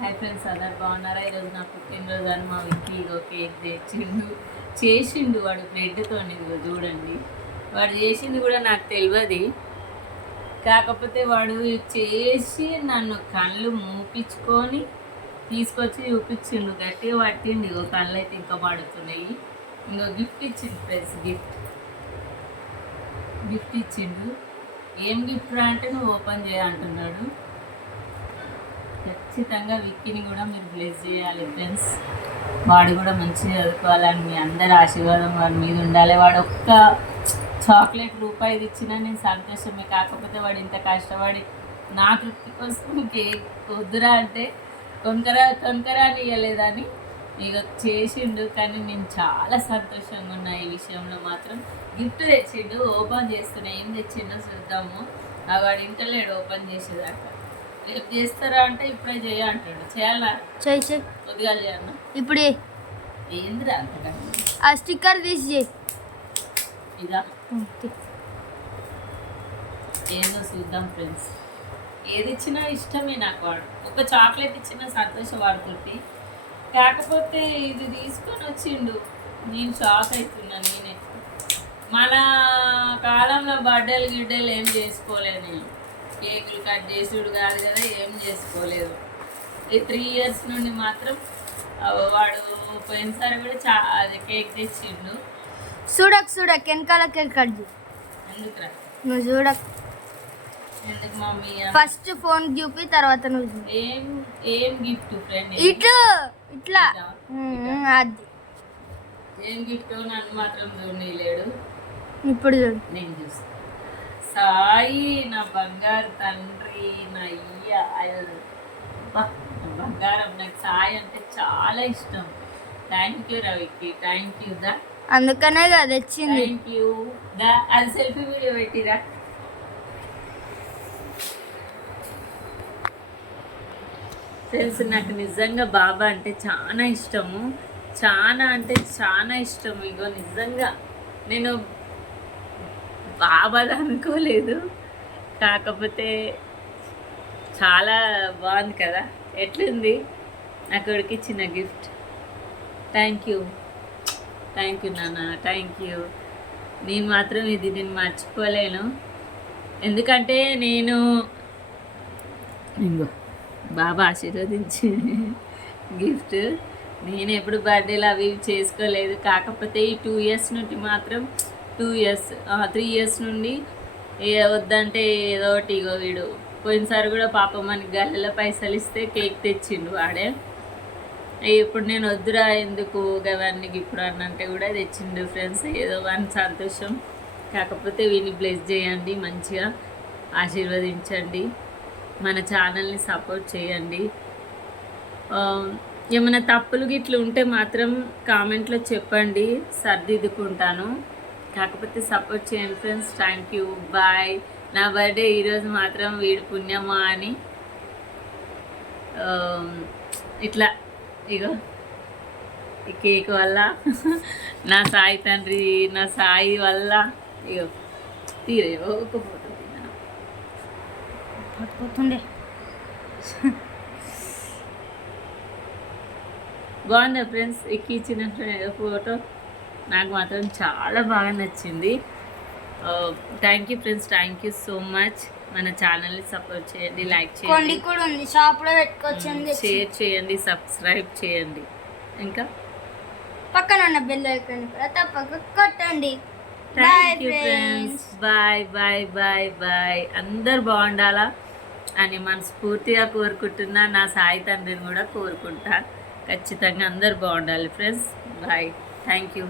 Hi friends, అందరు బాగున్నారా? ఈరోజు నా పుట్టినరోజు అని మా విక్కీ ఇగో కేక్ చేసిండు వాడు బ్రెడ్తో. ఇదిగో చూడండి, వాడు చేసింది కూడా నాకు తెలియదు. కాకపోతే వాడు చేసి నన్ను కళ్ళు మూపించుకొని తీసుకొచ్చి చూపించిండు. గట్టిగా పట్టిండు. ఇగో కళ్ళు అయితే ఇంకా పడుతున్నాయి. ఇంకో గిఫ్ట్ ఇచ్చిండు ఫ్రెండ్స్, గిఫ్ట్ ఇచ్చిండు. ఏం గిఫ్ట్ అంటే నువ్వు ఓపెన్ చేయాలంటున్నాడు. ఖచ్చితంగా విక్కీని కూడా మీరు బ్లెస్ చేయాలి ఫ్రెండ్స్. వాడు కూడా మంచిగా చదువుకోవాలని మీ అందరి ఆశీర్వాదం వాడి మీద ఉండాలి. వాడు ఒక్క చాక్లెట్ రూపాయి ఇచ్చినా నేను సంతోషమే. కాకపోతే వాడు ఇంత కష్టపడి నా తృప్తి కోసం కేక్ వద్దురా అంటే కొనకరా అని ఇవ్వలేదని ఇక చేసిండు. కానీ నేను చాలా సంతోషంగా ఉన్నా ఈ విషయంలో మాత్రం. గిఫ్ట్ తెచ్చిండు, ఓపెన్ చేస్తున్నా. ఏం తెచ్చిండో చూద్దాము. వాడు ఇంటలేడు ఓపెన్ చేసేదాకా. రేపు చేస్తారా అంటే ఇప్పుడే చేయ అంటాడు. చేయాలా? చేయి కొద్దిగా చేయన్నా. ఇప్పుడు ఏందిరా అంతగా? ఆ స్టిక్కర్ తీసి చేయి. ఇదా ఏందో చూద్దాం ఫ్రెండ్స్. ఏది ఇచ్చినా ఇష్టమే నాకు. వాడు ఒక చాక్లెట్ ఇచ్చిన సంతోషపడుతుంది. కాకపోతే ఇది తీసుకొని వచ్చిండు. నేను షాక్ అవుతున్నా. నేనే మన కాలంలో బర్త్డేలు గిడ్డేలు ఏం చేసుకోలేదు. నేను కేకులు కట్ చేసుడు కాదు కదా, ఏం చేసుకోలేదు. ఈ 3 years నుండి మాత్రం వాడు పోయినసారి కూడా అది కేక్ తెచ్చిండు. చూడక్ వెనకాల కేక్ కట్ చేయి. ఎందుకురా నువ్వు చూడక్. ఎందుకు మమ్మీ? ఫస్ట్ ఫోన్ చూపి తర్వాత నువ్వు ఏం గిఫ్ట్ ఫ్రెండ్? ఇట్లా అది ఏం గిఫ్ట్ నన్ను మాత్రం చూడలేడు. ఇప్పుడు చూడు, నేను చూస్తాను. సాయి నా బంగారు తండ్రి, నా బంగారం. నాకు సాయి అంటే చాలా ఇష్టం. థ్యాంక్ యూ రవికి, థ్యాంక్ యూ. దా అందుకనే కదా తెచ్చింది. Thank you. దా అది సెల్ఫీ వీడియో పెట్టిరా ఫ్రెండ్స్. నాకు నిజంగా బాబా అంటే చాలా ఇష్టము. చాలా అంటే చాలా ఇష్టం. ఇగో నిజంగా నేను బాబాది అనుకోలేదు. కాకపోతే చాలా బాగుంది కదా. ఎట్లుంది నా కొడుకు ఇచ్చిన గిఫ్ట్? థ్యాంక్ యూ నాన్న, థ్యాంక్ యూ. నేను మాత్రం నేను మర్చిపోలేను. ఎందుకంటే నేను ఇంకో బాబా ఆశీర్వదించి గిఫ్ట్. నేను ఎప్పుడు బర్త్డేలు అవి చేసుకోలేదు. కాకపోతే ఈ 2 years నుండి మాత్రం 3 years నుండి వద్దంటే ఏదో ఒకటి. ఇగో వీడు పోయినసారి కూడా పాపం మనకి గల్లెలో పైసలు ఇస్తే కేక్ తెచ్చిండు వాడే. ఇప్పుడు నేను వద్దురా ఎందుకు అవన్నీ ఇప్పుడు అన్నంటే కూడా తెచ్చిండు ఫ్రెండ్స్. ఏదో వాని సంతోషం. కాకపోతే వీడిని బ్లెస్ చేయండి, మంచిగా ఆశీర్వదించండి, మన ఛానల్ని సపోర్ట్ చేయండి. ఏమైనా తప్పులు గిట్లు ఉంటే మాత్రం కామెంట్లో చెప్పండి, సర్దిద్దుకుంటాను. కాకపోతే సపోర్ట్ చేయండి ఫ్రెండ్స్. Thank you, bye. నా బర్త్డే ఈరోజు మాత్రం వీడి పుణ్యమా అని ఇట్లా ఇగో ఈ కేక్ వల్ల నా సాయి తండ్రి, నా సాయి వల్ల ఇగో తీరే ఒక ఫోటో పట్టుకుతుండే. బాగుందా ఫ్రెండ్స్? ఎక్కి ఇచ్చిన ఫోటో నాకు మాత్రం చాలా బాగా నచ్చింది. Thank you friends, thank you so much. మన ఛానల్ని సపోర్ట్ చేయండి, లైక్ చేయండి, షేర్ చేయండి, సబ్స్క్రైబ్ చేయండి. ఇంకా పక్కన ఉన్న బెల్ ఐకాన్ తప్పక కొట్టండి. Thank you friends. Bye bye bye bye. అందరు బాగుండాలా అని మనస్ఫూర్తిగా కోరుకుంటున్నా. నా సాయి తండ్రిని కూడా కోరుకుంటా. ఖచ్చితంగా అందరు బాగుండాలి ఫ్రెండ్స్. బాయ్. Thank you.